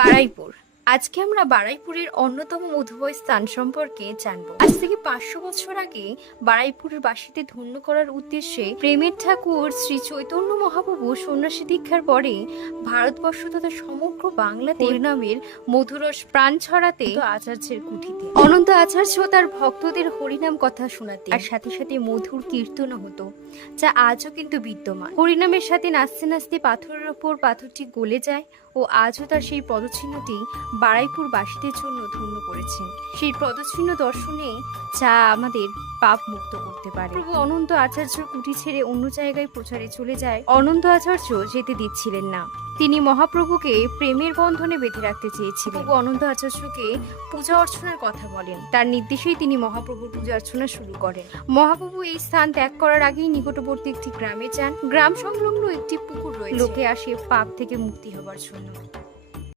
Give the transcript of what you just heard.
বারুইপুর। আজকে আমরা বারুইপুরের অন্যতম মধুময় স্থান সম্পর্কে জানবো। আজ থেকে 500 বছর আগে বারুইপুরের বাসীদের ধন্য করার উদ্দেশ্যে প্রেমের ঠাকুর শ্রী চৈতন্য মহাপ্রভু সন্ন্যাসী দীক্ষার পরে ভারতবর্ষ তথা সমগ্র বাংলাতে হরিনামের মধুরস প্রাণ ছড়াতে আচার্যের কুঠিতে অনন্ত আচার্য তার ভক্তদের হরিনাম কথা শোনাতে আর সাথে সাথে মধুর কীর্তনও হতো, যা আজও কিন্তু বিদ্যমান। হরিনামের সাথে নাচতে নাচতে পাথরের ওপর পাথরটি গলে যায় ও আজও তার সেই পদচিহ্নটি বারুইপুর বাসীদের জন্য ধন্য করেছেন। সেই পদচিহ্ন দর্শনে যা আমাদের পাপ মুক্ত করতে পারে। প্রভু অনন্ত আচার্যর কুটি ছেড়ে অন্য জায়গায় প্রচারে চলে যায়। অনন্ত আচার্য যেতে দিচ্ছিলেন না, তিনি মহাপ্রভুকে প্রেমের বন্ধনে বেঁধে রাখতে চেয়েছিলেন। প্রভু অনন্ত আচার্যকে পূজা অর্চনার কথা বলেন, তার নির্দেশেই তিনি মহাপ্রভুর পূজা অর্চনা শুরু করেন। মহাপ্রভু এই স্থান ত্যাগ করার আগেই নিকটবর্তী একটি গ্রামে যান। গ্রাম সংলগ্ন একটি পুকুর রয়েছে, লোকে আসে পাপ থেকে মুক্তি হবার জন্য।